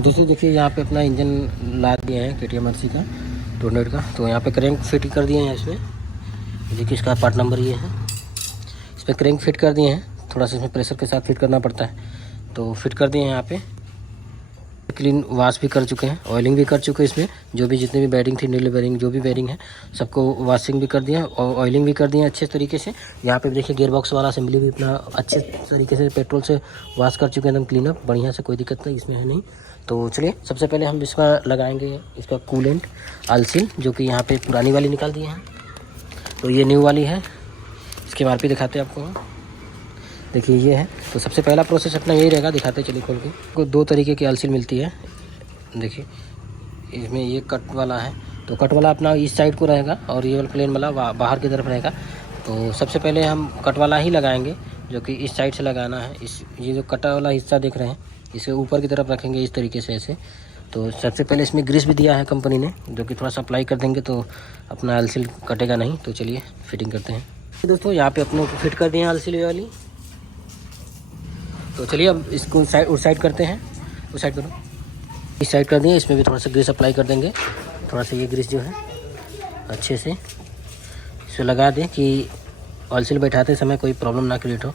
दोस्तों देखिए यहाँ पे अपना इंजन ला दिए हैं KTM RC का 200 का। तो यहाँ पे क्रैंक फिट कर दिए हैं इसमें। देखिए इसका पार्ट नंबर ये है। इस पर क्रैंक फिट कर दिए हैं, थोड़ा सा इसमें प्रेशर के साथ फिट करना पड़ता है। तो फिट कर दिए हैं यहाँ पे। क्लीन वाश भी कर चुके हैं, ऑयलिंग भी कर चुके हैं। इसमें जो भी जितने भी बेरिंग थी, नीले बेरिंग जो भी बेरिंग है सबको वॉशिंग भी कर दिया और ऑयलिंग भी कर दिया अच्छे तरीके से। यहाँ पे देखिए गियर बॉक्स वाला असेंबली भी अपना अच्छे तरीके से पेट्रोल से वॉश कर चुके हैं, एकदम क्लीनअप बढ़िया से, कोई दिक्कत नहीं इसमें है नहीं। तो चलिए सबसे पहले हम इसका लगाएंगे इसका कूलेंट आलसील, जो कि यहाँ पे पुरानी वाली निकाल दिए हैं, तो ये न्यू वाली है। इसके MRP दिखाते हैं आपको। देखिए ये है। तो सबसे पहला प्रोसेस अपना यही रहेगा, दिखाते चलिए खोल के। को दो तरीके की आलसील मिलती है। देखिए इसमें ये कट वाला है, तो कट वाला अपना इस साइड को रहेगा और ये वाला प्लेन वाला बाहर की तरफ रहेगा। तो सबसे पहले हम कट वाला ही लगाएंगे, जो कि इस साइड से लगाना है। इस ये जो कटा वाला हिस्सा देख रहे हैं, इसे ऊपर की तरफ रखेंगे इस तरीके से ऐसे। तो सबसे पहले इसमें ग्रीस भी दिया है कंपनी ने, जो कि थोड़ा सा अप्लाई कर देंगे तो अपना आलसील कटेगा नहीं। तो चलिए फिटिंग करते हैं। दोस्तों यहाँ पे अपने को फिट कर दिए हैं आलसील वाली। तो चलिए अब इसको उस साइड करते हैं। उस साइड करो, इस साइड कर दिए। इसमें भी थोड़ा सा ग्रीस अप्लाई कर देंगे। थोड़ा सा ये ग्रीस जो है अच्छे से इसे लगा दें कि आलसील बैठाते समय कोई प्रॉब्लम ना क्रिएट हो।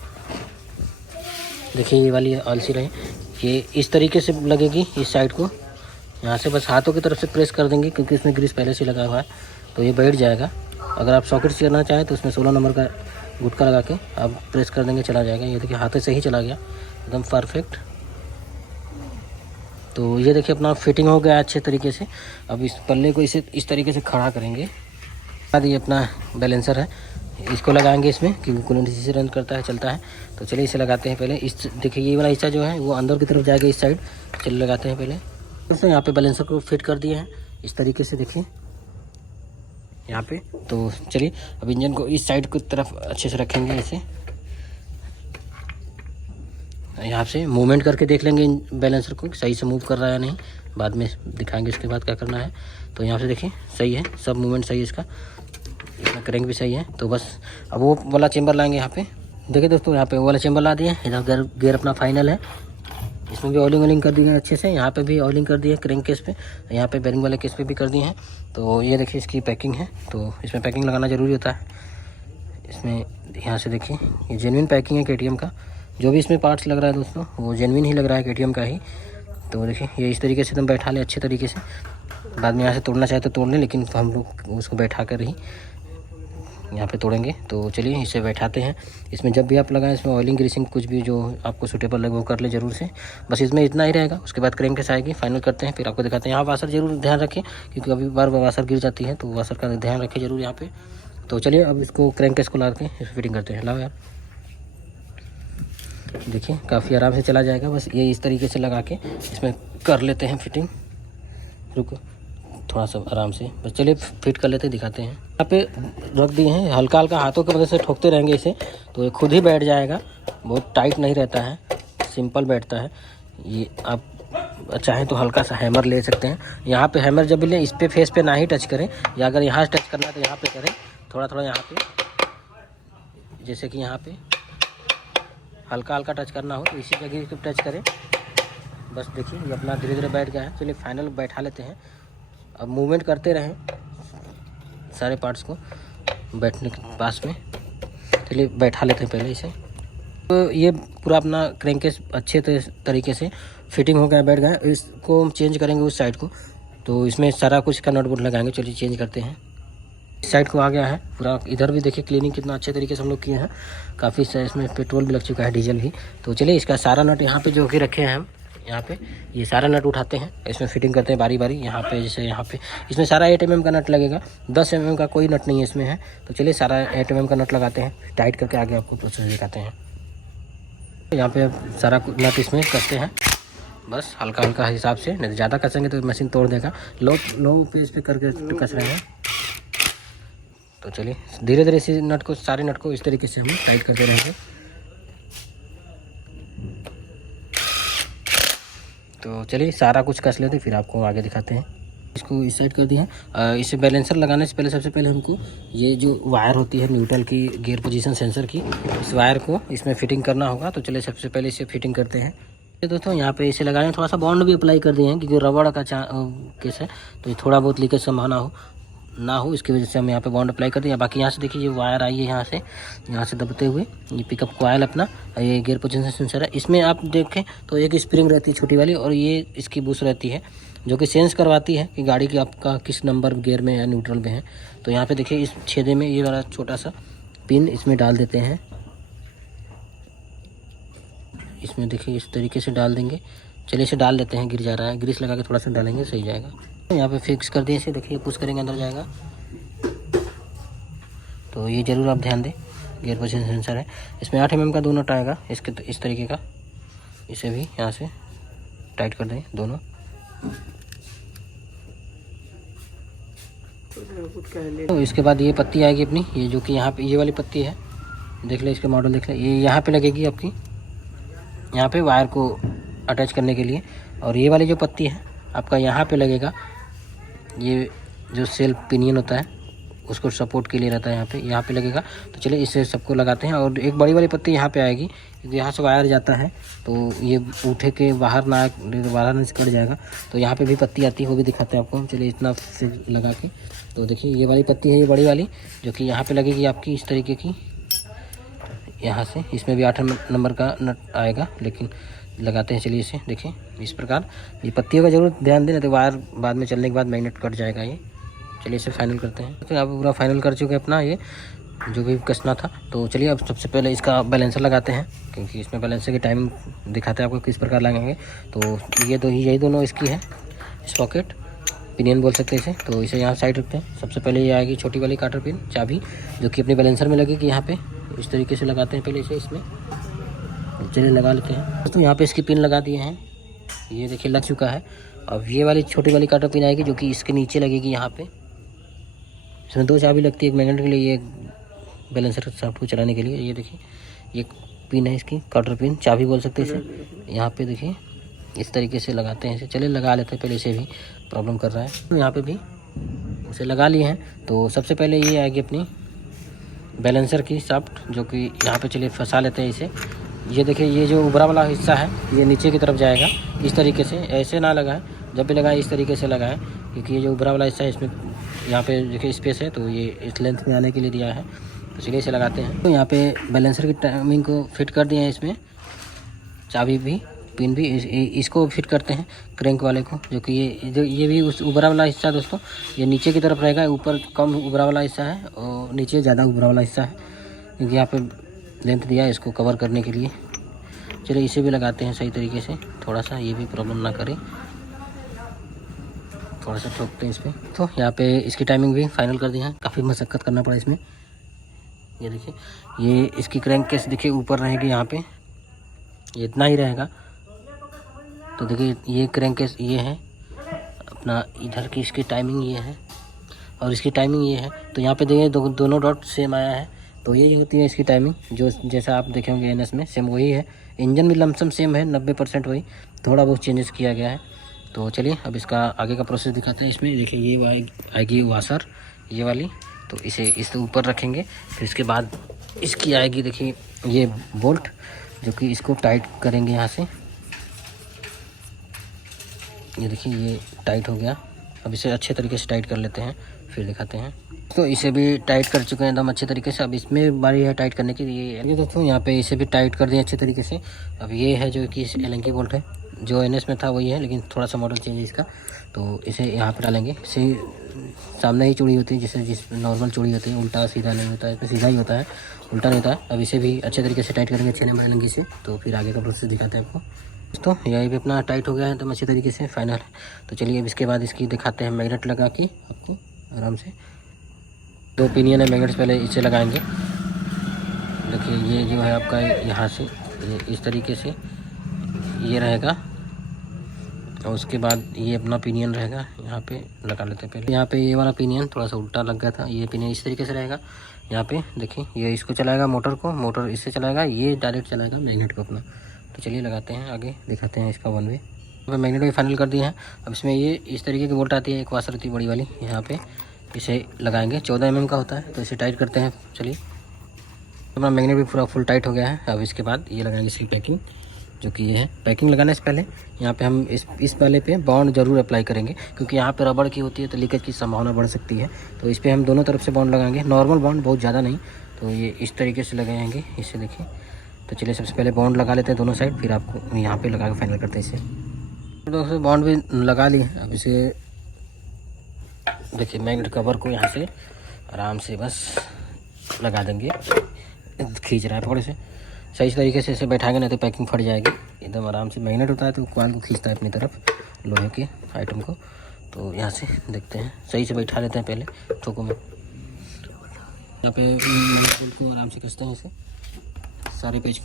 देखिए ये वाली आलसील है, ये इस तरीके से लगेगी इस साइड को। यहाँ से बस हाथों की तरफ से प्रेस कर देंगे, क्योंकि इसमें ग्रीस पहले से लगा हुआ है, तो ये बैठ जाएगा। अगर आप सॉकेट से करना चाहें तो उसमें 16 नंबर का गुटका लगा के आप प्रेस कर देंगे, चला जाएगा। ये देखिए हाथ से ही चला गया एकदम परफेक्ट। तो ये देखिए अपना फिटिंग हो गया अच्छे तरीके से। अब इस पल्ले को इसे इस तरीके से खड़ा करेंगे। बाद ये अपना बैलेंसर है, इसको लगाएंगे इसमें, क्योंकि कूलेंट इसी से रन करता है, चलता है। तो चलिए इसे लगाते हैं पहले। इस देखिए ये वाला हिस्सा जो है वो अंदर की तरफ जाएगा इस साइड। चलिए लगाते हैं पहले। दोस्तों यहाँ पे बैलेंसर को फिट कर दिए हैं इस तरीके से, देखिए यहाँ पे। तो चलिए अब इंजन को इस साइड की तरफ अच्छे से रखेंगे ऐसे। यहाँ से मूवमेंट करके देख लेंगे बैलेंसर को सही से मूव कर रहा है या नहीं, बाद में दिखाएंगे उसके बाद क्या करना है। तो यहाँ से देखिए सही है, सब मूवमेंट सही है इसका क्रैंक भी सही है। तो बस अब वो वाला चेंबर लाएंगे यहाँ पे। देखिए दोस्तों यहाँ पे वो वाला चेंबर ला दिए। इधर गियर अपना फाइनल है, इसमें भी ऑयलिंग कर दी है अच्छे से। यहाँ पे भी ऑयलिंग कर दी है क्रैंक केस पे, यहाँ पे बेरिंग वाले केस पे भी कर दिए हैं। तो ये देखिए इसकी पैकिंग है, तो इसमें पैकिंग लगाना ज़रूरी होता है। इसमें यहाँ से देखिए ये जेन्युइन पैकिंग है KTM का। जो भी इसमें पार्ट्स लग रहा है दोस्तों वो जेन्युइन ही लग रहा है KTM का ही। तो देखिए ये इस तरीके से एकदम बैठा ले अच्छे तरीके से। बाद में यहाँ से तोड़ना चाहे तो तोड़ लें, लेकिन हम लोग उसको बैठा कर ही यहाँ पे तोड़ेंगे। तो चलिए इसे बैठाते हैं। इसमें जब भी आप लगाएं इसमें ऑयलिंग ग्रीसिंग कुछ भी जो आपको सूटेबल लगे वो कर ले ज़रूर से। बस इसमें इतना ही रहेगा, उसके बाद क्रैंक केस आएगी, फाइनल करते हैं, फिर आपको दिखाते हैं। यहाँ वाशर जरूर ध्यान रखें, क्योंकि कभी बार वाशर गिर जाती है, तो वाशर का ध्यान रखें जरूर यहाँ पे। तो चलिए अब इसको क्रैंक केस को ला के इसको फिटिंग करते हैं। लाओ यार, देखिए काफ़ी आराम से चला जाएगा। बस ये इस तरीके से लगा के इसमें कर लेते हैं फिटिंग। रुको थोड़ा सा आराम से, बस चलिए फिट कर लेते हैं, दिखाते हैं। यहाँ पे रख दिए हैं, हल्का हल्का हाथों की मदद से ठोकते रहेंगे इसे, तो ये खुद ही बैठ जाएगा। बहुत टाइट नहीं रहता है, सिंपल बैठता है ये। आप चाहें तो हल्का सा हैमर ले सकते हैं। यहाँ पे हैमर जब भी लें इस पे फेस पे ना ही टच करें, या अगर यहाँ टच करना है तो यहाँ पे करें, थोड़ा थोड़ा यहाँ पे, जैसे कि यहाँ पे हल्का हल्का टच करना हो तो इसी जगह पे टच करें। बस देखिए ये अपना धीरे धीरे बैठ गया है। चलिए फाइनल बैठा लेते हैं। अब मूवमेंट करते रहें सारे पार्ट्स को बैठने के पास में। चलिए बैठा लेते हैं पहले इसे। तो ये पूरा अपना क्रैंक केस अच्छे तरीके से फिटिंग हो गया, बैठ गया। इसको हम चेंज करेंगे उस साइड को, तो इसमें सारा कुछ का नट बोल्ट लगाएंगे। चलिए चेंज करते हैं। इस साइड को आ गया है पूरा। इधर भी देखिए क्लीनिंग कितना अच्छे तरीके से हम लोग किए हैं। काफ़ी इसमें पेट्रोल भी लग चुका है, डीजल भी। तो चलिए इसका सारा नट यहाँ पे जो कि रखे हैं हम, यहाँ पे ये सारा नट उठाते हैं, इसमें फिटिंग करते हैं बारी बारी। यहाँ पे जैसे यहाँ पे इसमें सारा 8 mm का नट लगेगा, 10 mm का कोई नट नहीं है इसमें है। तो चलिए सारा 8 mm का नट लगाते हैं, टाइट करके आगे आपको प्रोसेस दिखाते हैं। यहाँ पे सारा नट इसमें कसते हैं, बस हल्का हल्का हिसाब से, नहीं तो ज़्यादा कसेंगे तो मशीन तोड़ देगा। लो पेज पे करके कस रहे हैं। तो चलिए धीरे धीरे इसी नट को, सारे नट को इस तरीके से हम टाइट करते रहेंगे। तो चलिए सारा कुछ कस लेते फिर आपको आगे दिखाते हैं। इसको इस साइड कर दिया है। इसे बैलेंसर लगाने से पहले सबसे पहले हमको ये जो वायर होती है न्यूट्रल की, गियर पोजीशन सेंसर की, इस वायर को इसमें फिटिंग करना होगा। तो चलिए सबसे पहले इसे फिटिंग करते हैं। दोस्तों यहाँ पे इसे लगाए, थोड़ा सा बॉन्ड भी अप्लाई कर दिए हैं क्योंकि रबड़ का केस है, तो ये थोड़ा बहुत लीकेज संभावना ना हो इसकी वजह से हम यहाँ पे बॉन्ड अप्लाई कर दिया। बाकी यहाँ से देखिए ये वायर आई है यहाँ से दबते हुए, ये पिकअप कॉयल अपना, ये गियर पोजीशन सेंसर है। इसमें आप देखें तो एक स्प्रिंग रहती है छोटी वाली, और ये इसकी बुश रहती है जो कि सेंस करवाती है कि गाड़ी की आपका किस नंबर गियर में है, न्यूट्रल में है। तो यहाँ पे देखिए इस छेदे में ये वाला छोटा सा पिन इसमें डाल देते हैं, इसमें देखिए इस तरीके से डाल देंगे। चलिए इसे डाल लेते हैं, गिर जा रहा है, ग्रीस लगा के थोड़ा सा डालेंगे सही जाएगा। यहाँ पे फिक्स कर दिए इसे, देखिए पुश करेंगे अंदर जाएगा। तो ये ज़रूर आप ध्यान दें, गियर पोजीशन सेंसर है। इसमें 8 mm का 2 नट आएगा इसके, इस तरीके का। इसे भी यहाँ से टाइट कर दें दोनों। तो इसके बाद ये पत्ती आएगी अपनी, ये जो कि यहाँ पे ये वाली पत्ती है, देख ले इसके मॉडल देख ले, ये यहाँ पे लगेगी आपकी, यहाँ पे वायर को अटैच करने के लिए। और ये वाली जो पत्ती है आपका यहाँ पे लगेगा, ये जो सेल्फ पिनियन होता है उसको सपोर्ट के लिए रहता है, यहाँ पे लगेगा। तो चलिए इसे सबको लगाते हैं। और एक बड़ी वाली पत्ती यहाँ पे आएगी, क्योंकि यहाँ से वायर जाता है तो ये उठे के बाहर ना निकल जाएगा। तो यहाँ पे भी पत्ती आती है, वो भी दिखाते हैं आपको। चलिए इतना से लगा के, तो देखिए ये वाली पत्ती है, ये बड़ी वाली जो कि यहाँ पे लगेगी आपकी इस तरीके की, यहाँ से। इसमें भी 8 नंबर का नट आएगा, लेकिन लगाते हैं। चलिए इसे देखिए इस प्रकार, ये पत्तियों का जरूर ध्यान देना, तो वायर बाद में चलने के बाद मैग्नेट कट जाएगा ये। चलिए इसे फाइनल करते हैं। तो आप पूरा फाइनल कर चुके हैं अपना ये जो भी कसना था। तो चलिए अब सबसे पहले इसका बैलेंसर लगाते हैं, क्योंकि इसमें बैलेंसर की टाइमिंग दिखाते हैं आपको किस प्रकार लगाएंगे। तो ये तो यही दोनों इसकी है, स्पॉकेट पिनियन बोल सकते हैं इसे। तो इसे यहाँ साइड रखते हैं। सबसे पहले ये आएगी छोटी वाली काटर पिन चाबी, जो कि अपने बैलेंसर में लगेगी। यहाँ पे इस तरीके से लगाते हैं पहले इसे इसमें। चलिए लगा लेते हैं। तो यहाँ पे इसकी पिन लगा दिए हैं, ये देखिए लग चुका है। अब ये वाली छोटी वाली काटर पिन आएगी जो कि इसके नीचे लगेगी यहाँ पे। इसमें 2 चाबी लगती है, एक मैग्नेट के लिए, ये बैलेंसर सॉफ्ट को चलाने के लिए। ये देखिए ये पिन है इसकी, काटर पिन चाबी बोल सकते हैं इसे। यहाँ पे देखिए इस तरीके से लगाते हैं इसे। चलिए लगा लेते हैं पहले, इसे भी प्रॉब्लम कर रहा है। तो यहाँ पे भी इसे लगा लिए हैं। तो सबसे पहले ये आएगी अपनी बैलेंसर की शाफ्ट, जो कि यहाँ पे चलिए फंसा लेते हैं इसे। ये देखिए ये जो उभरा वाला हिस्सा है ये नीचे की तरफ जाएगा इस तरीके से, ऐसे ना लगाएं, जब भी लगाएं इस तरीके से लगाएं, क्योंकि ये जो उभरा वाला हिस्सा है इसमें यहाँ पे देखिए स्पेस है, तो ये इस लेंथ में आने के लिए दिया है। तो चलिए इसे लगाते हैं। तो यहाँ पे बैलेंसर की टाइमिंग को फिट कर दिए हैं इसमें, चाबी भी पिन भी इसको फिट करते हैं क्रैंक वाले को, जो कि ये भी उस उभरा वाला हिस्सा दोस्तों, ये नीचे की तरफ रहेगा। ऊपर कम उभरा वाला हिस्सा है और नीचे ज़्यादा उभरा वाला हिस्सा है, क्योंकि यहाँ पे लेंथ दिया है इसको कवर करने के लिए। चलिए इसे भी लगाते हैं सही तरीके से, थोड़ा सा ये भी प्रॉब्लम ना करे, थोड़ा सा ठोकते हैं इस पर। तो यहाँ पे इसकी टाइमिंग भी फाइनल कर दी है, काफ़ी मशक्क़त करना पड़ा इसमें। ये देखिए ये इसकी क्रैंक केस देखिए ऊपर रहेगी, यहाँ पे ये इतना ही रहेगा। तो देखिए ये क्रैंक केस ये है अपना, इधर की इसकी टाइमिंग ये है और इसकी टाइमिंग ये है। तो यहाँ पे देखिए दोनों डॉट सेम आया है, तो यही होती है इसकी टाइमिंग, जो जैसा आप देखे होंगे NS में सेम वही है। इंजन भी लमसम सेम है, 90% वही, थोड़ा बहुत चेंजेस किया गया है। तो चलिए अब इसका आगे का प्रोसेस दिखाते हैं। इसमें देखिए ये आएगी वाशर ये वाली, तो इसे इस ऊपर रखेंगे। फिर इसके बाद इसकी आएगी देखिए ये बोल्ट, जो कि इसको टाइट करेंगे यहाँ से। ये देखिए ये टाइट हो गया। अब इसे अच्छे तरीके से टाइट कर लेते हैं, फिर दिखाते हैं। तो इसे भी टाइट कर चुके हैं एकदम अच्छे तरीके से। अब इसमें बारी है टाइट करने की। ये दोस्तों यहाँ पे इसे भी टाइट कर दिए अच्छे तरीके से। अब ये है जो कि एलएनकी बोल्ट है, जो NS में था वही है, लेकिन थोड़ा सा मॉडल चेंज है इसका। तो इसे यहाँ पे डालेंगे। इसे सामने ही चूड़ी होती है, जैसे जिस नॉर्मल चूड़ी होती है, उल्टा सीधा नहीं होता है, इसमें सीधा ही होता है, उल्टा नहीं होता है। अब इसे भी अच्छे तरीके से टाइट करेंगे 6 नंबर एलएनकी से। तो फिर आगे का प्रोसेस दिखाते हैं आपको। तो यही भी अपना टाइट हो गया है एकदम अच्छी तरीके से, फाइनल। तो चलिए अब इसके बाद इसकी दिखाते हैं मैग्नेट लगा के आपको आराम से। 2 पिनियन है मैग्नेट्स, पहले इसे लगाएंगे। देखिए ये जो है आपका यहाँ से ये इस तरीके से ये रहेगा, और उसके बाद ये अपना पिनियन रहेगा। यहाँ पे लगा लेते हैं पहले। यहाँ पे ये वाला पिनियन थोड़ा सा उल्टा लग गया था, ये पिनियन इस तरीके से रहेगा। यहाँ पे देखिए ये इसको चलाएगा मोटर को, मोटर इससे चलाएगा, ये डायरेक्ट चलाएगा मैग्नेट को अपना। तो चलिए लगाते हैं, आगे दिखाते हैं इसका वन वे। तो मैग्नेट भी फाइनल कर दिए हैं। अब इसमें ये इस तरीके की बोल्ट आती है, एक वाशर होती है बड़ी वाली, यहाँ पे इसे लगाएंगे। 14 mm का होता है, तो इसे टाइट करते हैं। चलिए अपना मैग्नेट भी पूरा फुल टाइट हो गया है। अब इसके बाद ये लगाएंगे इसकी पैकिंग। जो कि ये है। पैकिंग लगाने से पहले यहाँ पे हम इस वाले पे बॉन्ड ज़रूर अप्लाई करेंगे, क्योंकि यहाँ पे रबड़ की होती है तो लीकेज की संभावना बढ़ सकती है। तो इस पर हम दोनों तरफ से बॉन्ड लगाएंगे, नॉर्मल बॉन्ड, बहुत ज़्यादा नहीं। तो ये इस तरीके से लगाएंगे, इसे देखिए। तो चलिए सबसे पहले बॉन्ड लगा लेते हैं दोनों साइड, फिर आपको यहाँ पे लगा के फाइनल करते हैं इसे। दोस्तों बॉन्ड भी लगा लिए। अब इसे देखिए मैग्नेट कवर को यहाँ से आराम से बस लगा देंगे। खींच रहा है थोड़े से, सही तरीके से इसे बैठाएंगे, नहीं तो पैकिंग फट जाएगी। एकदम आराम से मैग्नेट होता है तो कॉइल को खींचता है अपनी तरफ, लोहे के आइटम को। तो यहाँ से देखते हैं, सही से बैठा लेते हैं पहले ठोकों में। यहाँ पे को आराम से कसते हैं इसे, सारे पेज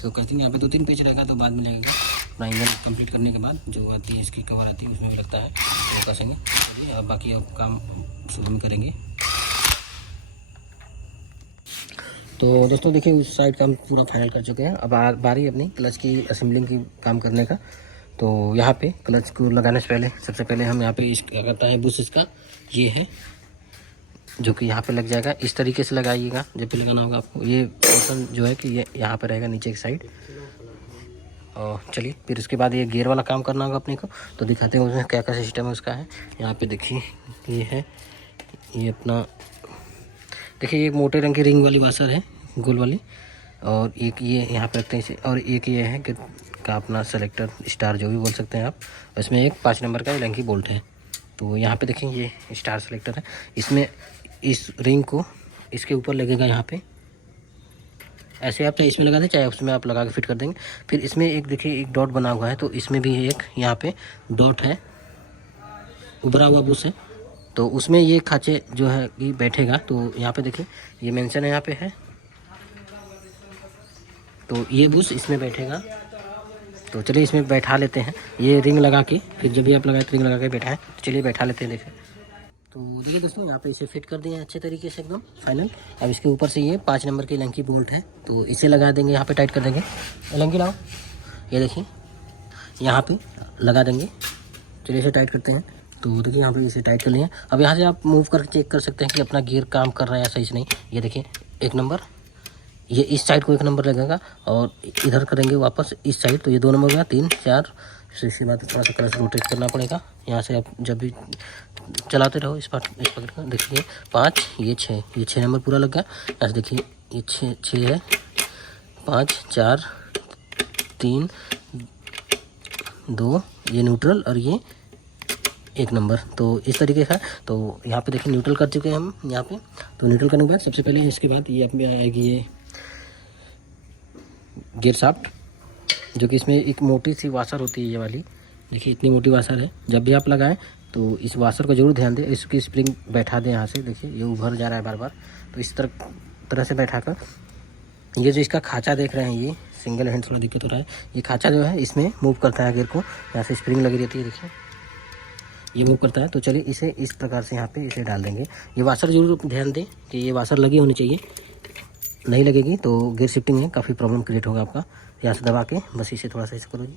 को कहती हैं। यहाँ पे 2-3 पेज रहेगा तो बाद में लगेगा। अपना इंजन कंप्लीट करने के बाद जो आती है इसकी कवर आती है उसमें भी लगता है, तो कसेंगे। चलिए अब बाकी अब काम शुरू में करेंगे। तो दोस्तों देखिए उस साइड का हम पूरा फाइनल कर चुके हैं। अब बारी अपनी क्लच की असेंबलिंग की काम करने का। तो यहाँ पे क्लच को लगाने से पहले सबसे पहले हम यहाँ पे इस क्या करता है बुश इसका ये है, जो कि यहाँ पे लग जाएगा। इस तरीके से लगाइएगा जब भी लगाना होगा आपको। ये पोर्शन जो है कि ये यहाँ पे रहेगा नीचे की साइड। और चलिए फिर उसके बाद ये गियर वाला काम करना होगा अपने को, तो दिखाते हैं उसमें क्या क्या सिस्टम है उसका है। यहाँ पे देखिए ये है, ये अपना देखिए एक मोटे रंग की रिंग वाली वाशर है, गोल वाली। और एक ये यहाँ पे रखते हैं इसे। और एक ये है कि का अपना सेलेक्टर स्टार जो भी बोल सकते हैं आप। इसमें एक 5 नंबर का लंकी बोल्ट है। तो यहाँ पे देखेंगे ये स्टार सेलेक्टर है। इसमें इस रिंग को इसके ऊपर लगेगा यहाँ पे, ऐसे आप चाहे इसमें लगा दें चाहे उसमें आप लगा के फिट कर देंगे। फिर इसमें एक देखिए एक डॉट बना हुआ है, तो इसमें भी एक यहाँ पे डॉट है, उभरा हुआ बुश है। तो उसमें ये खांचे जो है कि बैठेगा। तो यहाँ पे देखिए ये मेंशन है यहाँ पे है, तो ये बुश इसमें बैठेगा। तो चलिए इसमें बैठा लेते हैं ये रिंग लगा के। फिर जब भी आप लगाए तो रिंग लगा के बैठाएं। तो चलिए बैठा लेते हैं। देखिए तो देखिए दोस्तों यहाँ पे इसे फिट कर दिए हैं अच्छे तरीके से एकदम फाइनल। अब इसके ऊपर से ये 5 नंबर की लंकी बोल्ट है, तो इसे लगा देंगे, यहाँ पे टाइट कर देंगे। लंकी लाओ, ये देखिए यहाँ पे लगा देंगे। चलिए इसे टाइट करते हैं। तो देखिए यहाँ पे इसे टाइट कर लिए। अब यहाँ से आप मूव कर चेक कर सकते हैं कि अपना गियर काम कर रहा है या सही से नहीं। ये देखिए 1 नंबर, ये इस साइड को 1 नंबर लगेगा और इधर करेंगे वापस इस साइड, तो ये 2 नंबर होगा, 3 4। फिर इसके बाद थोड़ा सा क्लच रोटेट करना पड़ेगा। यहाँ से आप जब भी चलाते रहो इस पकड़ का। देखिए 5, ये 6, ये 6 नंबर पूरा लग गया। यहाँ से देखिए ये 6 है, 5 4 3 2, ये न्यूट्रल और ये 1 नंबर। तो इस तरीके का। तो यहाँ पे देखिए न्यूट्रल कर चुके हैं हम यहाँ पे। तो न्यूट्रल करने के बाद सबसे पहले इसके बाद ये अपने आएगी ये गियर शाफ्ट, जो कि इसमें एक मोटी सी वाशर होती है ये वाली। देखिए इतनी मोटी वाशर है। जब भी आप लगाएं तो इस वाशर को जरूर ध्यान दें, इसकी स्प्रिंग बैठा दें यहाँ से। देखिए ये उभर जा रहा है बार बार, तो इस तरह से बैठा कर ये जो इसका खाँचा देख रहे हैं, ये सिंगल हैंड थोड़ा दिक्कत हो रहा है। ये खाँचा जो है इसमें मूव करता है गियर को, यहाँ से स्प्रिंग लगी रहती है। देखिए ये मूव करता है। तो चलिए इसे इस प्रकार से यहाँ पे इसे डाल देंगे। ये वाशर जरूर ध्यान दें कि ये वाशर लगी होनी चाहिए, नहीं लगेगी तो गियर शिफ्टिंग में काफ़ी प्रॉब्लम क्रिएट होगा आपका। यहाँ से दबा के बस इसे थोड़ा सा ऐसे करो जी,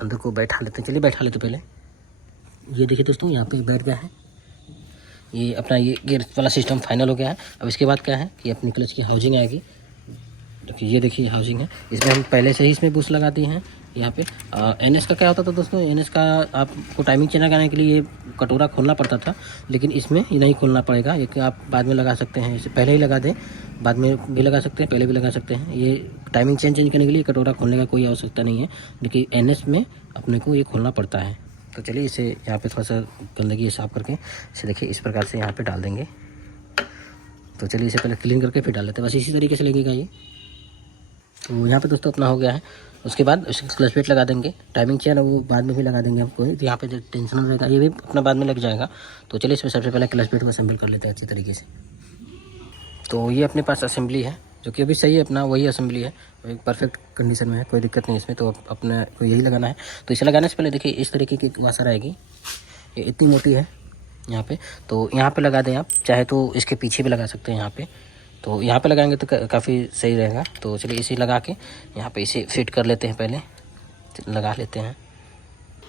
अंदर को बैठा लेते हैं। चलिए बैठा लेते पहले। ये देखिए दोस्तों यहाँ पे बैठ गया है। ये अपना ये गियर वाला सिस्टम फाइनल हो गया है। अब इसके बाद क्या है कि अपनी क्लच की हाउसिंग आएगी। ये देखिए हाउसिंग है, इसमें हम पहले से ही इसमें बुश लगा दिए हैं। यहाँ पे NS का क्या होता था दोस्तों, NS का आपको टाइमिंग चेंज लगाने के लिए ये कटोरा खोलना पड़ता था, लेकिन इसमें ये नहीं खोलना पड़ेगा। ये कि आप बाद में लगा सकते हैं, इसे पहले ही लगा दें, बाद में भी लगा सकते हैं, पहले भी लगा सकते हैं। ये टाइमिंग चेंज करने के लिए कटोरा खोलने का कोई आवश्यकता नहीं है, लेकिन NS में अपने को ये खोलना पड़ता है। तो चलिए इसे यहाँ पे थोड़ा सा गंदगी साफ करके इसे देखिए इस प्रकार से यहाँ पे डाल देंगे। तो चलिए इसे पहले क्लीन करके फिर डाल लेते हैं। बस इसी तरीके से लगेगा ये। तो यहाँ पे दोस्तों अपना हो गया है। उसके बाद उसकी क्लच प्लेट लगा देंगे। टाइमिंग चेन वो बाद में भी लगा देंगे आपको, तो यहाँ पे जो टेंशन रहेगा ये भी अपना बाद में लग जाएगा। तो चलिए इसमें सबसे पहले क्लच प्लेट को असेंबल कर लेते हैं अच्छी तरीके से। तो ये अपने पास असेंबली है जो कि अभी सही है, अपना वही असेंबली है, एक परफेक्ट कंडीशन में है, कोई दिक्कत नहीं इसमें। तो अपने को यही लगाना है। तो इसे लगाने से पहले देखिए इस तरीके की वाशर आएगी, ये इतनी मोटी है यहाँ पे। तो यहाँ पे लगा दें आप, चाहे तो इसके पीछे भी लगा सकते हैं यहाँ पे। तो यहाँ पे लगाएंगे तो काफ़ी सही रहेगा। तो चलिए इसे लगा के यहाँ पे इसे फिट कर लेते हैं, पहले लगा लेते हैं।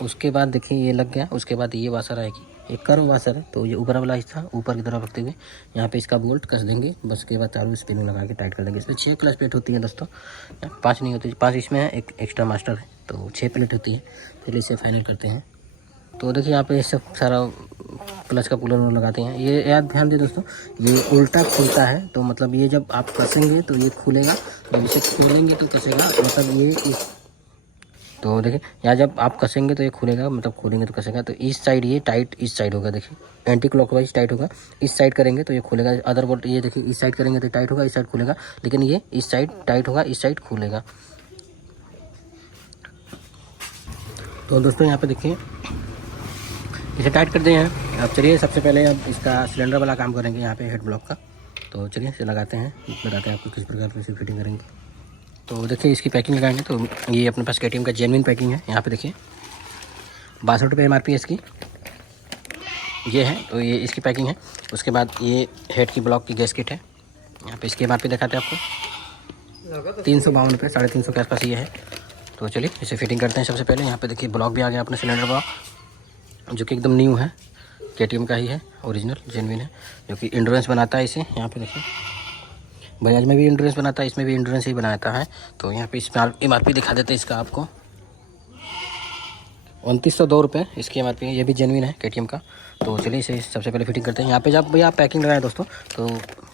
उसके बाद देखिए ये लग गया। उसके बाद ये वाशर आएगी एक कर्व वाशर है, तो ये ऊपर वाला हिस्सा ऊपर की तरफ रखते हुए यहाँ पे इसका बोल्ट कस देंगे। बस के बाद चारों स्पिन लगा के टाइट कर देंगे। इसमें 6 क्लच प्लेट होती है दोस्तों, 5 नहीं होती, 5 इसमें है, एक एक्स्ट्रा मास्टर है, तो 6 प्लेट होती है। चलिए इसे फाइनल करते हैं। तो देखिए यहाँ पे सब सारा क्लच का पुलर लगाते हैं। ये याद ध्यान दें दोस्तों, ये उल्टा खुलता है, तो मतलब ये जब आप कसेंगे तो ये खुलेगा, जब इसे खोलेंगे तो कसेगा, मतलब ये इस, तो देखिए यहाँ जब आप कसेंगे तो ये खुलेगा, मतलब खोलेंगे तो कसेगा। तो इस साइड ये टाइट, इस साइड होगा, देखिए एंटी क्लॉकवाइज टाइट होगा। इस साइड करेंगे तो ये खुलेगा, अदर बोल्ट ये देखिए इस साइड करेंगे तो टाइट होगा, इस साइड खुलेगा, लेकिन ये इस साइड टाइट होगा, इस साइड खुलेगा। तो दोस्तों यहाँ पे देखिए इसे टाइट कर दिए हैं। अब चलिए सबसे पहले अब इसका सिलेंडर वाला काम करेंगे यहाँ पे हेड ब्लॉक का। तो चलिए इसे लगाते हैं, बताते हैं आपको किस प्रकार से इसे फिटिंग करेंगे। तो देखिए इसकी पैकिंग लगाएंगे, तो ये अपने पास KTM का जेन्युइन पैकिंग है। यहाँ पे देखिए 62 रुपये MRP है इसकी, ये है, तो ये इसकी पैकिंग है। उसके बाद ये हेड की ब्लॉक की गैस किट है। यहाँ पे इसकी MRP दिखाते हैं आपको, 352 रुपये, 350 के आसपास ये है। तो चलिए इसे फिटिंग करते हैं। सबसे पहले यहाँ पे देखिए ब्लॉक भी आ गया अपने सिलेंडर ब्लॉक, जो कि एकदम न्यू है, KTM का ही है, ओरिजिनल जेन्युइन है, जो कि इंड्योरेंस बनाता है इसे। यहाँ पे देखिए बजाज में भी इंड्योरेंस बनाता है, इसमें भी इंड्योरेंस ही बनाता है। तो यहाँ पे इसमें MRP दिखा देते हैं इसका आपको, 2902 रुपये इसकी MRP है। ये भी जेन्युइन है KTM का। तो चलिए इसे सबसे पहले फिटिंग करते हैं। यहाँ पे जब भी आप पैकिंग लगाएं दोस्तों, तो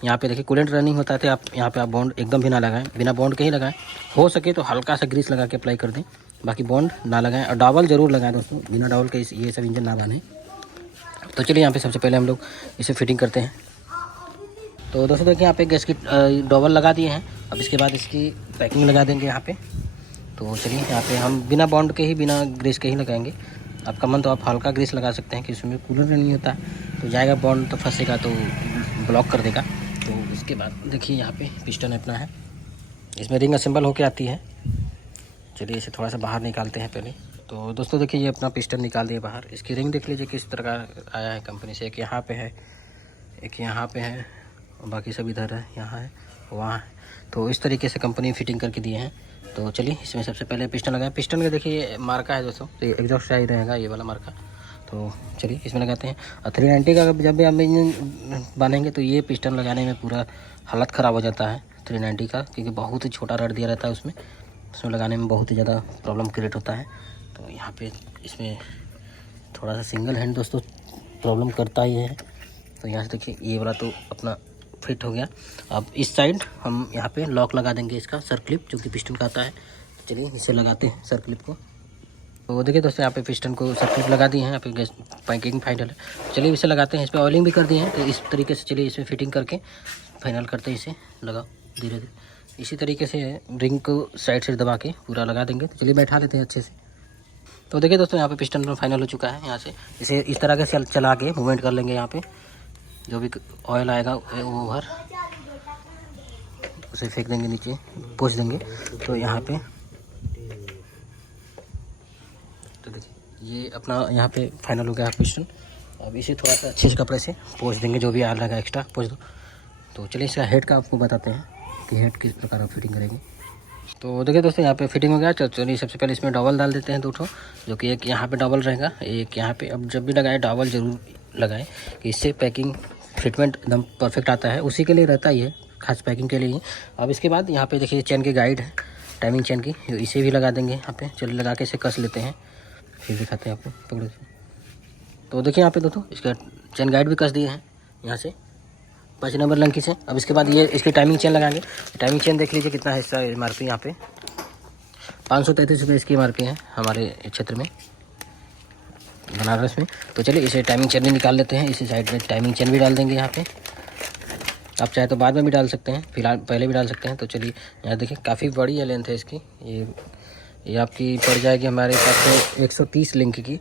यहाँ पे देखिए कूलेंट रनिंग होता है, तो आप यहाँ पे आप बॉन्ड एकदम भी ना लगाएं, बिना बॉन्ड के ही लगाएं। हो सके तो हल्का सा ग्रीस लगा के अप्लाई कर दें, बाकी बॉन्ड ना लगाएं। और डॉवल ज़रूर लगाएं दोस्तों, बिना डॉवल के ये सब इंजन ना बने। तो चलिए यहाँ पे सबसे पहले हम लोग इसे फिटिंग करते हैं। तो दोस्तों देखिए यहाँ पे गैस की डॉवल लगा दिए हैं। अब इसके बाद इसकी पैकिंग लगा देंगे यहाँ पे। तो चलिए यहाँ पे हम बिना बॉन्ड के ही, बिना ग्रीस के ही लगाएंगे। आपका मन तो आप हल्का ग्रीस लगा सकते हैं कि उसमें कूलर नहीं होता, तो जाएगा बॉन्ड तो फंसेगा, तो ब्लॉक कर देगा। तो इसके बाद देखिए यहाँ पे पिस्टन अपना है, इसमें रिंग असेंबल होके आती है। चलिए इसे थोड़ा सा बाहर निकालते हैं पहले। तो दोस्तों देखिए ये अपना पिस्टन निकाल दिए बाहर। इसकी रिंग देख लीजिए किस तरह का आया है कंपनी से, एक यहाँ पे है, एक यहाँ पे है, और बाकी सब इधर है, यहाँ है, वहाँ है। तो इस तरीके से कंपनी फिटिंग करके दिए हैं। तो चलिए इसमें सबसे पहले पिस्टन लगाएं। पिस्टन का देखिए मार्का है दोस्तों, तो एग्जॉस्ट ही रहेगा ये वाला मार्का। तो चलिए इसमें लगाते हैं। और 390 का जब भी आप इंजन बांधेंगे तो ये पिस्टन लगाने में पूरा हालत ख़राब हो जाता है 390 का, क्योंकि बहुत ही छोटा रड दिया रहता है उसमें लगाने में बहुत ही ज़्यादा प्रॉब्लम क्रिएट होता है। तो यहाँ पे इसमें थोड़ा सा सिंगल हैंड दोस्तों प्रॉब्लम करता ही है। तो यहाँ से देखिए ये वाला तो अपना फिट हो गया। अब इस साइड हम यहाँ पे लॉक लगा देंगे इसका सर क्लिप, जो कि पिस्टन का आता है। चलिए इसे लगाते हैं सर क्लिप को। तो देखिए दोस्तों यहाँ पे पिस्टन को सर क्लिप लगा दिए हैं, यहाँ पे गैस पैकिंग फाइनल है। चलिए इसे लगाते हैं। इस पर ऑयलिंग भी कर दिए हैं, तो इस तरीके से चलिए इसमें फिटिंग करके फाइनल करते हैं। इसे लगाओ धीरे धीरे, इसी तरीके से रिंग को साइड से दबा के पूरा लगा देंगे। तो चलिए बैठा लेते हैं अच्छे से। तो देखिए दोस्तों यहाँ पे पिस्टन फाइनल हो चुका है। यहाँ से इसे इस तरह के चला के मूवमेंट कर लेंगे। यहाँ पे जो भी ऑयल आएगा वो भर उसे फेंक देंगे नीचे, पोंछ देंगे। तो यहाँ पे तो देखिए ये अपना यहाँ पे फाइनल हो गया पिस्टन। अब इसे थोड़ा सा अच्छे से कपड़े से पोंछ देंगे, जो भी ऑयल लगा एक्स्ट्रा पोंछ दो। तो चलिए इसका हेड का आपको बताते हैं कि हेड किस प्रकार आप फिटिंग करेंगे। तो देखिए दोस्तों यहाँ पे फिटिंग हो गया। चलिए सबसे पहले इसमें डबल डाल देते हैं 2 ठो, जो कि एक यहाँ पे डबल रहेगा, एक यहाँ पे। अब जब भी लगाएं डबल ज़रूर लगाएं, कि इससे पैकिंग फिटमेंट एकदम परफेक्ट आता है। उसी के लिए रहता ही है, खास पैकिंग के लिए ही। अब इसके बाद यहाँ पे देखिए चेन की गाइड है, टाइमिंग चेन की, इसे भी लगा देंगे यहाँ पे। चलिए लगा के इसे कस लेते हैं, फिर दिखाते हैं आपको, पकड़ो। तो देखिए यहाँ पे दोस्तों इसका चेन गाइड भी कस दिए हैं यहाँ से 5 नंबर लंकी से। अब इसके बाद ये इसकी टाइमिंग चेन लगाएंगे। टाइमिंग चेन देख लीजिए कितना हिस्सा MRP यहाँ पे 533 रुपये इसकी MRP है हमारे क्षेत्र में, बनारस में। तो चलिए इसे टाइमिंग चेन भी निकाल लेते हैं। इसी साइड में टाइमिंग चेन भी डाल देंगे यहाँ पे। आप चाहे तो बाद में भी डाल सकते हैं, फिलहाल पहले भी डाल सकते हैं। तो चलिए यहाँ देखिए काफ़ी बड़ी लेंथ है इसकी। ये आपकी पड़ जाएगी हमारे पास 130 लिंक की,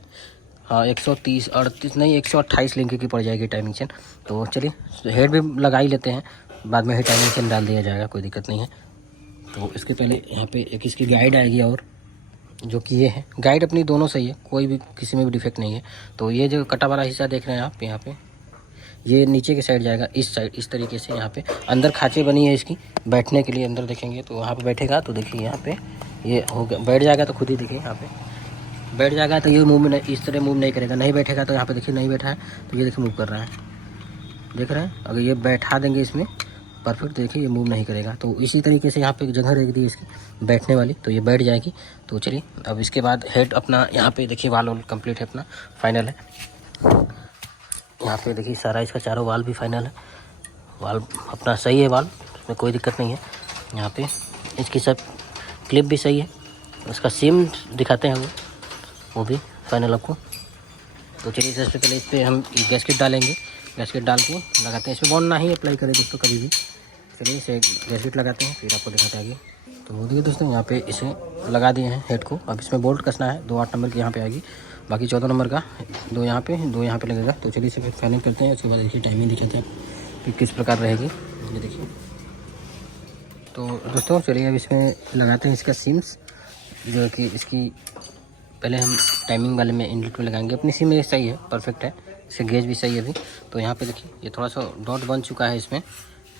हाँ 130 38 नहीं 128 लिंक की पड़ जाएगी टाइमिंग चेन। तो चलिए हेड भी लगा ही लेते हैं, बाद में ही टाइमिंग चेन डाल दिया जाएगा, कोई दिक्कत नहीं है। तो इसके पहले यहाँ पे एक इसकी गाइड आएगी, और जो कि ये है गाइड अपनी दोनों सही है, कोई भी किसी में भी डिफेक्ट नहीं है। तो ये जो कटा वाला हिस्सा देख रहे हैं आप यहाँ पे, ये नीचे की साइड जाएगा, इस साइड इस तरीके से। यहाँ पे अंदर खाँचे बनी है इसकी बैठने के लिए, अंदर देखेंगे तो वहाँ पे बैठेगा। तो देखिए यहाँ पे ये हो गया, बैठ जाएगा तो खुद ही देखिए यहाँ पे बैठ जाएगा तो ये मूव नहीं, इस तरह मूव नहीं करेगा। नहीं बैठेगा तो यहाँ पे देखिए नहीं बैठा है तो ये देखिए मूव कर रहा है, देख रहे हैं। अगर ये बैठा देंगे इसमें परफेक्ट, देखिए ये मूव नहीं करेगा। तो इसी तरीके से यहाँ पे जगह रख दी इसकी बैठने वाली, तो ये बैठ जाएगी। तो चलिए अब इसके बाद हेड अपना यहाँ पे देखिए वाल कंप्लीट है, अपना फाइनल है। यहाँ पे देखिए सारा इसका चारों वाल भी फाइनल है, वाल अपना सही है, वाल उसमें कोई दिक्कत नहीं है। यहाँ पे इसकी सब क्लिप भी सही है, उसका सिम दिखाते हैं वो भी फाइनल आपको। तो चलिए सबसे पहले इस पर हम गैसकेट डालेंगे, गैसकेट डाल के लगाते हैं। इसमें बॉन्ड ना ही अप्लाई करें दोस्तों कभी भी। चलिए इसे गैसकेट लगाते हैं फिर आपको दिखाते हैं आगे। तो देखिए दोस्तों यहाँ पे इसे लगा दिए हैं हेड को। अब इसमें बोल्ट कसना है, 2 8 नंबर की यहाँ पे आएगी, बाकी 14 नंबर का 2 यहाँ पे 2 यहाँ पे लगेगा। तो चलिए इसे फिर फाइनल करते हैं। उसके बाद देखिए टाइमिंग दिखाते हैं कि किस प्रकार रहेगी, ये देखिए। तो दोस्तों चलिए अब इसमें लगाते हैं इसका सिम्स, जो कि इसकी पहले हम टाइमिंग वाले में इनलेट में लगाएंगे। अपनी सिम में सही है, परफेक्ट है, इसका गेज भी सही है अभी। तो यहाँ पे देखिए ये थोड़ा सा डॉट बन चुका है इसमें,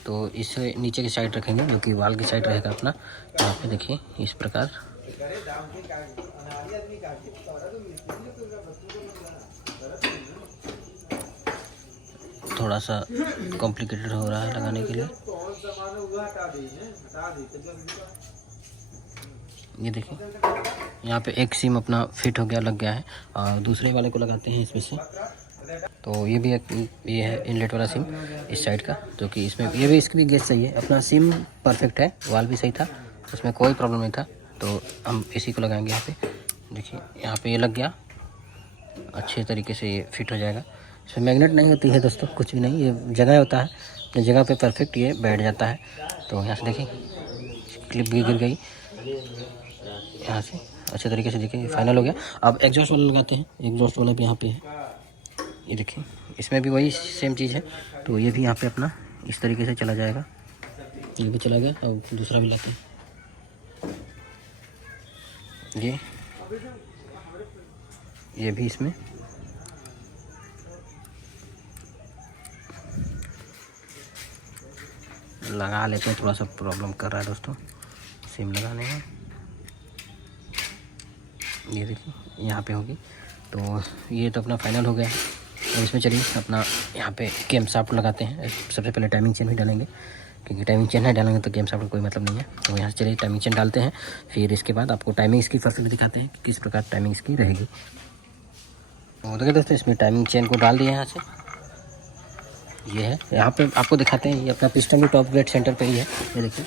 तो इसे नीचे की साइड रखेंगे जो कि वाल की साइड रहेगा अपना। यहाँ पे देखिए इस प्रकार थोड़ा सा कॉम्प्लिकेटेड हो रहा है लगाने के लिए। ये देखिए यहाँ पे एक सिम अपना फिट हो गया, लग गया है। और दूसरे वाले को लगाते हैं इसमें से। तो ये भी एक ये है इनलेट वाला सिम इस साइड का, जो कि इसमें ये भी इसकी भी गेज सही है, अपना सिम परफेक्ट है, वाल भी सही था, उसमें कोई प्रॉब्लम नहीं था। तो हम इसी को लगाएंगे यहाँ पे। देखिए यहाँ पे ये लग गया, अच्छे तरीके से ये फिट हो जाएगा। इसमें मैग्नेट नहीं होती है दोस्तों, कुछ भी नहीं, ये जगह होता है, अपनी जगह पे परफेक्ट ये बैठ जाता है। तो यहाँ से देखिए क्लिप भी गिर गई यहाँ से, अच्छे तरीके से देखिए फाइनल हो गया। अब एग्जॉस्ट वाला लगाते हैं, एग्जॉस्ट वाला भी यहाँ पे है, ये देखिए इसमें भी वही सेम चीज़ है। तो ये भी यहाँ पे अपना इस तरीके से चला जाएगा, ये भी चला गया। और दूसरा भी लाते हैं, ये भी इसमें लगा लेते हैं। थोड़ा सा प्रॉब्लम कर रहा है दोस्तों सिम लगाने में, ये देखिए यहाँ पे होगी। तो ये तो अपना फाइनल हो गया है। और इसमें चलिए अपना यहाँ पे कैम शाफ्ट लगाते हैं। सबसे पहले टाइमिंग चेन भी डालेंगे, क्योंकि टाइमिंग चेन नहीं डालेंगे तो कैम शाफ्ट का कोई मतलब नहीं है। तो यहाँ से चलिए टाइमिंग चेन डालते हैं, फिर इसके बाद आपको टाइमिंग इसकी परफेक्ट दिखाते हैं किस प्रकार टाइमिंग इसकी रहेगी। तो देखिए दोस्तों इसमें टाइमिंग चेन को डाल दिया यहाँ से, ये है। यहाँ पे आपको दिखाते हैं ये अपना पिस्टन भी टॉप ग्रेड सेंटर पे ही है, ये देखिए,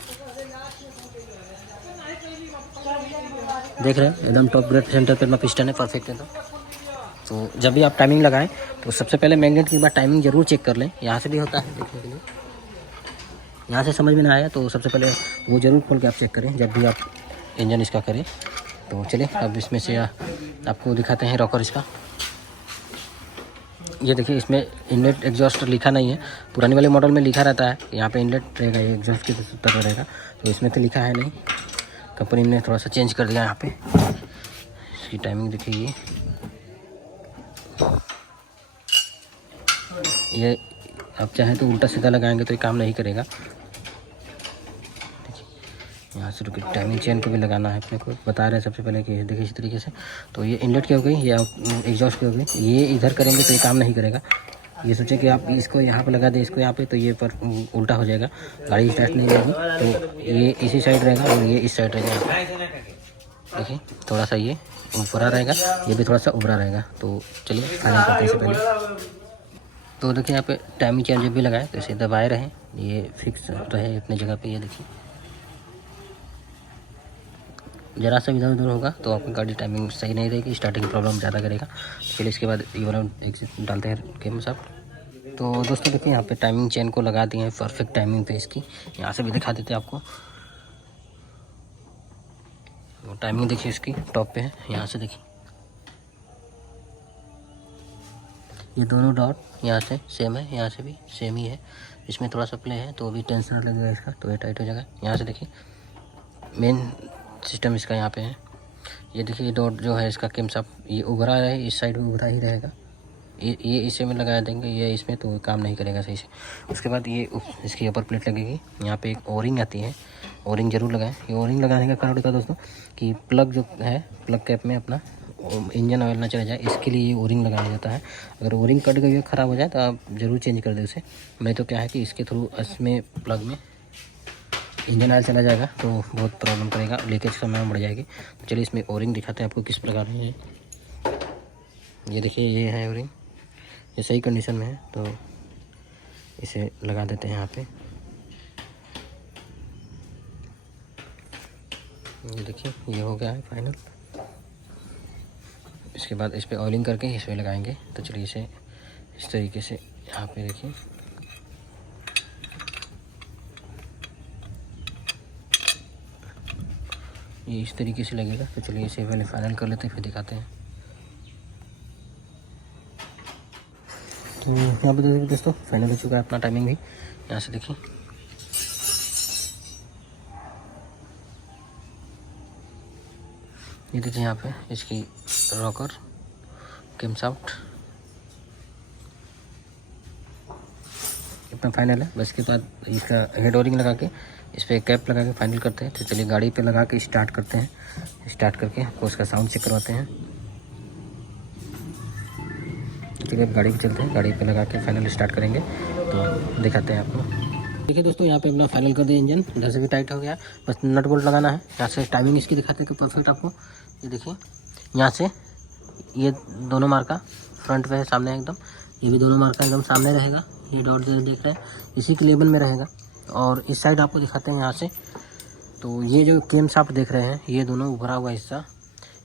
देख रहे हैं एकदम टॉप ग्रेड सेंटर पे अपना पिस्टन है, परफेक्ट है। तो जब भी आप टाइमिंग लगाएं तो सबसे पहले मैग्नेट की बार टाइमिंग जरूर चेक कर लें। यहाँ से भी होता है देखने के लिए, यहाँ से समझ में ना आया तो सबसे पहले वो ज़रूर खोल के आप चेक करें जब भी आप इंजन इसका करें। तो चलिए अब इसमें से आपको दिखाते हैं रॉकर इसका। ये देखिए इसमें इनलेट एग्जॉस्ट लिखा नहीं है, पुरानी वाले मॉडल में लिखा रहता है यहाँ पे इनलेट रहेगा, ये एग्जॉस्ट की तरह रहेगा। तो इसमें तो लिखा है नहीं, कंपनी ने थोड़ा सा चेंज कर दिया यहाँ पे। इसकी टाइमिंग देखिए, ये आप चाहें तो उल्टा सीधा लगाएंगे तो ये काम नहीं करेगा। यहाँ से रुकिए, टाइमिंग चेन को भी लगाना है अपने को, बता रहे हैं सबसे पहले कि देखिए इस तरीके से। तो ये इनलेट की हो गई, ये एग्जॉस्ट की हो गई। ये इधर करेंगे तो ये काम नहीं करेगा। ये सोचें कि आप इसको यहाँ पे लगा दें, इसको यहाँ पे, तो ये पर उल्टा हो जाएगा, गाड़ी स्टार्ट नहीं रहेगी। तो ये इसी साइड रहेगा और ये इस साइड रहेगा। देखिए थोड़ा सा ये ऊपरा रहेगा, ये भी थोड़ा सा उभरा रहेगा। तो चलिए फाइनल करते हैं इससे पहले। तो देखिए यहाँ पे टाइमिंग चेन जब भी लगाए तो इसे दबाए रहें, ये फिक्स रहे अपनी जगह पे। ये देखिए ज़रा सा इधर उधर होगा तो आपकी गाड़ी टाइमिंग सही नहीं रहेगी, स्टार्टिंग प्रॉब्लम ज़्यादा करेगा। चलिए इसके बाद ये वाला एग्जिट डालते हैं कैम शाफ्ट। तो दोस्तों देखिए यहाँ पे टाइमिंग चेन को लगा दिए हैं परफेक्ट टाइमिंग पे इसकी। यहाँ से भी दिखा देते हैं आपको, वो टाइमिंग देखिए इसकी टॉप पे है। यहाँ से देखिए ये दोनों डॉट यहाँ से सेम है, यहाँ से भी सेम ही है। इसमें थोड़ा सा प्ले है तो भी टेंशनर लगेगा इसका, तो ये टाइट हो जाएगा। यहाँ से देखिए मेन सिस्टम इसका यहाँ पे है। ये देखिए डॉट जो है इसका कैम शाफ्ट ये उभरा रहे, इस साइड में उभरा ही रहेगा। ये इसे में लगा देंगे, ये इसमें तो काम नहीं करेगा सही से। उसके बाद ये इसकी अपर प्लेट लगेगी, यहाँ पे एक ओरिंग आती है, ओरिंग जरूर लगाएं। ये ओरिंग लगाने का कारण होता है दोस्तों कि प्लग जो है प्लग कैप में अपना इंजन ऑयल ना चला जाए इसके लिए ये ओरिंग लगाया जाता है। अगर ओरिंग कट गई है, ख़राब हो जाए तो आप ज़रूर चेंज कर दें उसे। नहीं तो क्या है कि इसके थ्रू इसमें प्लग में इंजन ऑयल चला जाएगा तो बहुत प्रॉब्लम करेगा, लीकेज समय में बढ़ जाएगी। तो चलिए इसमें ओरिंग दिखाते हैं आपको किस प्रकार है। ये देखिए, ये है ओरिंग, ये सही कंडीशन में है तो इसे लगा देते हैं यहाँ पे। ये देखिए, ये हो गया है फाइनल। इसके बाद इस पर ऑयलिंग करके इस पर लगाएंगे। तो चलिए इसे इस तरीके से यहाँ पे देखिए, ये इस तरीके से लगेगा। तो चलिए इसे पहले फाइनल कर लेते हैं, फिर दिखाते हैं। तो यहाँ पे देखिए दोस्तों, फाइनल हो चुका है अपना टाइमिंग भी। यहाँ से देखिए, ये देखिए यहाँ पे इसकी रॉकर, कैमशाफ्ट इतना फाइनल है। बस के बाद इसका हेड ओरिंग लगा के इस पर कैप लगा के फाइनल करते हैं। तो चलिए गाड़ी पे लगा के स्टार्ट करते हैं। स्टार्ट करके आपको उसका साउंड चेक करवाते हैं। तो चलिए अब गाड़ी पे चलते हैं, गाड़ी पे लगा के फाइनल स्टार्ट करेंगे तो दिखाते हैं आपको। देखिए दोस्तों, यहाँ पे अपना फाइनल कर दिया इंजन, इधर से भी टाइट हो गया, बस नट बोल्ट लगाना है। यहाँ से टाइमिंग इसकी दिखाते हैं कि परफेक्ट आपको। ये देखिए, यहाँ से ये दोनों मार्का फ्रंट पे है, सामने है एकदम। ये भी दोनों मार्का एकदम सामने रहेगा। ये डॉट देख रहे हैं, इसी के लेबल में रहेगा। और इस साइड आपको दिखाते हैं यहाँ से। तो ये जो केम शाफ्ट देख रहे हैं, ये दोनों उभरा हुआ हिस्सा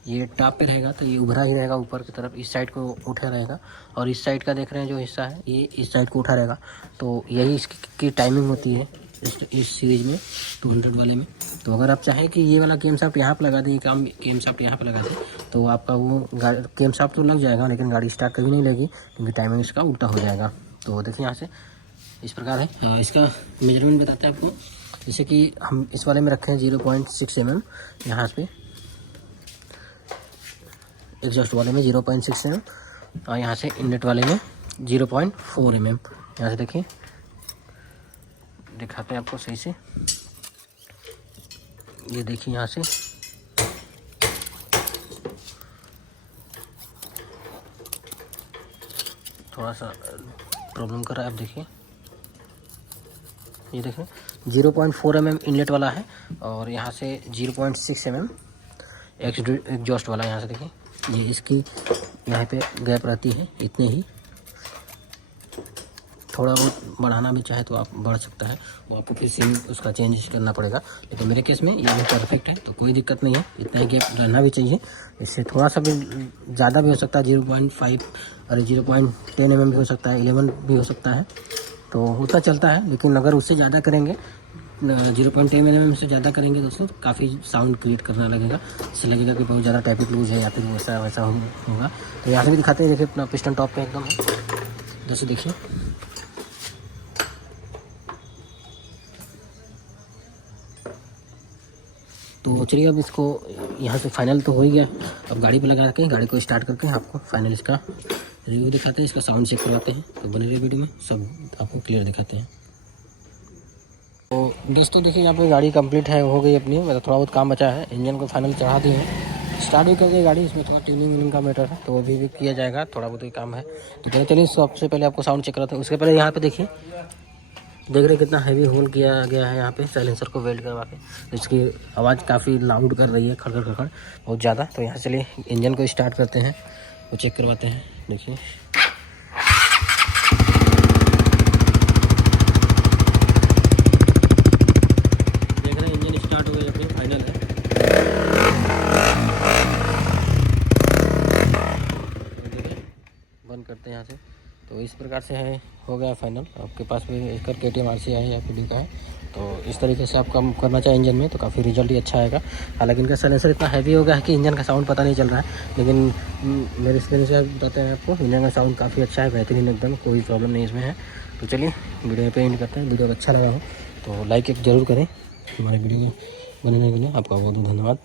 ये टॉप पे रहेगा, तो ये उभरा ही रहेगा ऊपर की तरफ, इस साइड को उठा रहेगा। और इस साइड का देख रहे हैं जो हिस्सा है, ये इस साइड को उठा रहेगा। तो यही इसकी टाइमिंग होती है इस सीरीज़ में 200 वाले में। तो अगर आप चाहें कि ये वाला केम शाफ्ट यहाँ पर लगा दें, काम केम शाफ्ट यहाँ पर लगा दें, तो आपका वो केम शाफ्ट तो लग जाएगा, लेकिन गाड़ी स्टार्ट कभी नहीं लगी, क्योंकि टाइमिंग इसका उल्टा हो जाएगा। तो देखिए यहाँ से इस प्रकार है। इसका मेजरमेंट बताते हैं आपको। जैसे कि हम इस वाले में रखे हैं 0.6 mm, यहाँ पे एग्जॉस्ट वाले में 0.6 mm, और यहाँ से इनलेट वाले में 0.4 mm। यहाँ से देखिए, दिखाते हैं आपको सही से। ये देखिए यहाँ से थोड़ा सा प्रॉब्लम कर रहा है, आप देखिए। ये देखिए 0.4 mm इनलेट वाला है, और यहाँ से 0.6 mm एग्जॉस्ट वाला। यहाँ से देखिए, ये इसकी यहाँ पे गैप रहती है इतनी ही। थोड़ा बहुत बढ़ाना भी चाहे तो आप बढ़ सकता है, वो आपको फिर से उसका चेंज करना पड़ेगा। लेकिन मेरे केस में ये भी परफेक्ट है, तो कोई दिक्कत नहीं है। इतना ही गैप रहना भी चाहिए, इससे थोड़ा सा भी ज़्यादा भी हो सकता है, 0.5 और 0.10 mm भी हो सकता है, 11 भी हो सकता है, तो उतना चलता है। लेकिन अगर उससे ज़्यादा करेंगे, 0.10 mm से ज़्यादा करेंगे दोस्तों, तो काफ़ी साउंड क्रिएट करना लगेगा। इससे लगेगा कि बहुत ज़्यादा टैपिक लूज है या फिर वैसा वैसा होगा। तो यहाँ से भी दिखाते हैं, देखिए अपना पिस्टन टॉप पे एकदम है। इधर से देखिए, तो चलिए अब इसको यहाँ से फाइनल तो हो ही गया। अब गाड़ी पे लगा के गाड़ी को स्टार्ट करके आपको फाइनल इसका रिव्यू दिखाते हैं, इसका साउंड चेक करवाते हैं। तो बने रहिए वीडियो में, सब आपको क्लियर दिखाते हैं। तो दोस्तों देखिए, यहाँ पे गाड़ी कंप्लीट है, हो गई अपनी। मतलब थोड़ा बहुत काम बचा है, इंजन को फाइनल चढ़ा दिए हैं, स्टार्ट भी कर दी गाड़ी। इसमें थोड़ा ट्यूनिंग व्यूनिंग का मैटर है, तो वो भी किया जाएगा, थोड़ा बहुत ही काम है। तो चलिए सबसे पहले आपको साउंड चेक कराते हैं। उसके पहले यहाँ पे देखिए, देख रहे कितना हैवी होल किया गया है यहाँ पे साइलेंसर को वेल्ड करवा के। इसकी आवाज़ काफ़ी लाउड कर रही है, खड़खड़ खड़खड़ बहुत ज़्यादा। तो यहाँ चलिए इंजन को स्टार्ट करते हैं, वो चेक करवाते हैं। देखिए देख रहे हैं इंजन स्टार्ट हो गया अपनी, फाइनल है। बंद करते हैं यहाँ से। तो इस प्रकार से है, हो गया फाइनल। आपके पास भी एक KTM RC है या फिर का है, तो इस तरीके से आप काम करना चाहें इंजन में, तो काफ़ी रिजल्ट ही अच्छा आएगा। हालांकि इनका साइलेंसर इतना हैवी हो गया है कि इंजन का साउंड पता नहीं चल रहा है, लेकिन मेरे एक्सपीरियंस से बताते हैं आपको, इंजन का साउंड काफ़ी अच्छा है, बेहतरीन एकदम, कोई प्रॉब्लम नहीं इसमें है। तो चलिए वीडियो पे एंड करते हैं। वीडियो अच्छा लगा हो तो लाइक एक ज़रूर करें। हमारे वीडियो में बने रहने के लिए आपका बहुत बहुत धन्यवाद।